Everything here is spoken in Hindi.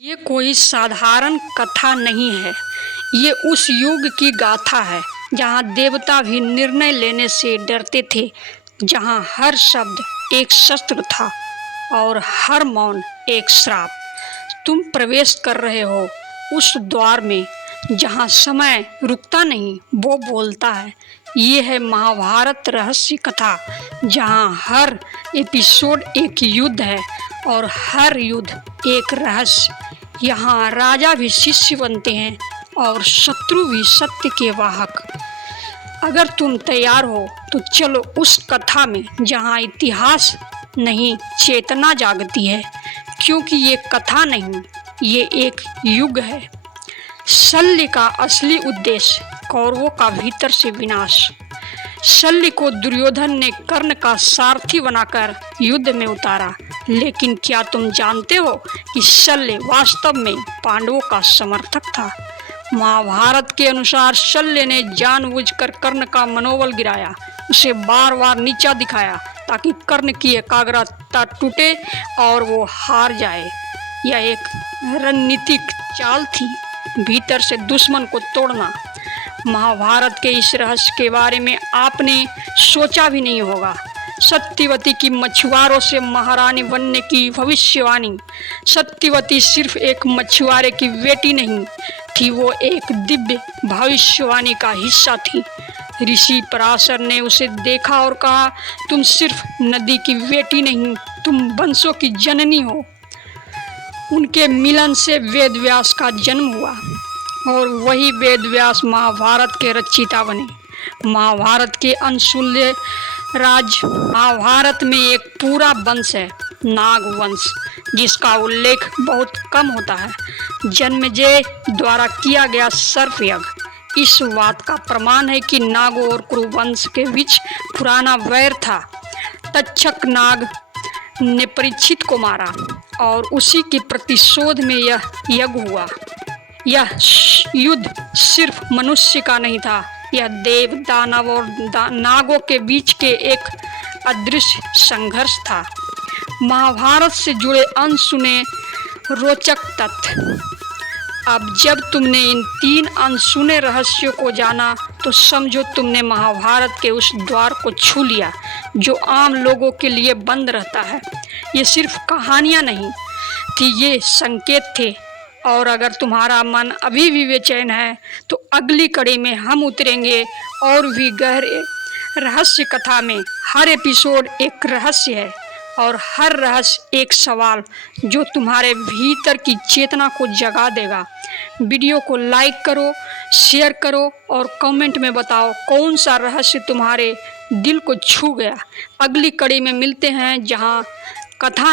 ये कोई साधारण कथा नहीं है। ये उस युग की गाथा है जहाँ देवता भी निर्णय लेने से डरते थे, जहाँ हर शब्द एक शस्त्र था और हर मौन एक श्राप। तुम प्रवेश कर रहे हो उस द्वार में जहाँ समय रुकता नहीं, वो बोलता है। ये है महाभारत रहस्य कथा, जहाँ हर एपिसोड एक युद्ध है और हर युद्ध एक रहस्य। यहाँ राजा भी शिष्य बनते हैं और शत्रु भी सत्य के वाहक। अगर तुम तैयार हो तो चलो उस कथा में जहाँ इतिहास नहीं, चेतना जागती है, क्योंकि ये कथा नहीं, ये एक युग है। शल्य का असली उद्देश्य कौरवों का भीतर से विनाश। शल्य को दुर्योधन ने कर्ण का सारथी बनाकर युद्ध में उतारा, लेकिन क्या तुम जानते हो कि शल्य वास्तव में पांडवों का समर्थक था। महाभारत के अनुसार शल्य ने जानबूझकर कर्ण का मनोबल गिराया, उसे बार बार नीचा दिखाया ताकि कर्ण की एकाग्रता टूटे और वो हार जाए। यह एक रणनीतिक चाल थी, भीतर से दुश्मन को तोड़ना। महाभारत के इस रहस्य के बारे में आपने सोचा भी नहीं होगा। सत्यवती की मछुआरों से महारानी बनने की भविष्यवाणी। सत्यवती सिर्फ एक मछुआरे की बेटी नहीं थी, वो एक दिव्य भविष्यवाणी का हिस्सा थी। ऋषि पराशर ने उसे देखा और कहा, तुम सिर्फ नदी की बेटी नहीं, तुम वंशों की जननी हो। उनके मिलन से वेद व्यास का जन्म हुआ और वही वेद व्यास महाभारत के रचयिता बने। महाभारत के अनसुल्य राज। महाभारत में एक पूरा वंश है, नाग वंश, जिसका उल्लेख बहुत कम होता है। जन्मेजय द्वारा किया गया सर्प यज्ञ इस बात का प्रमाण है कि नागों और कुरु वंश के बीच पुराना वैर था। तक्षक नाग ने परीक्षित को मारा और उसी के प्रतिशोध में यह यज्ञ हुआ। यह युद्ध सिर्फ मनुष्य का नहीं था, यह देव, दानव और नागों के बीच के एक अदृश्य संघर्ष था। महाभारत से जुड़े अनसुने रोचक तथ्य। अब जब तुमने इन 3 अनसुने रहस्यों को जाना तो समझो तुमने महाभारत के उस द्वार को छू लिया जो आम लोगों के लिए बंद रहता है। ये सिर्फ कहानियाँ नहीं थी, ये संकेत थे। और अगर तुम्हारा मन अभी भी बेचैन है तो अगली कड़ी में हम उतरेंगे और भी गहरे रहस्य कथा में। हर एपिसोड एक रहस्य है और हर रहस्य एक सवाल जो तुम्हारे भीतर की चेतना को जगा देगा। वीडियो को लाइक करो, शेयर करो और कमेंट में बताओ कौन सा रहस्य तुम्हारे दिल को छू गया। अगली कड़ी में मिलते हैं जहां कथा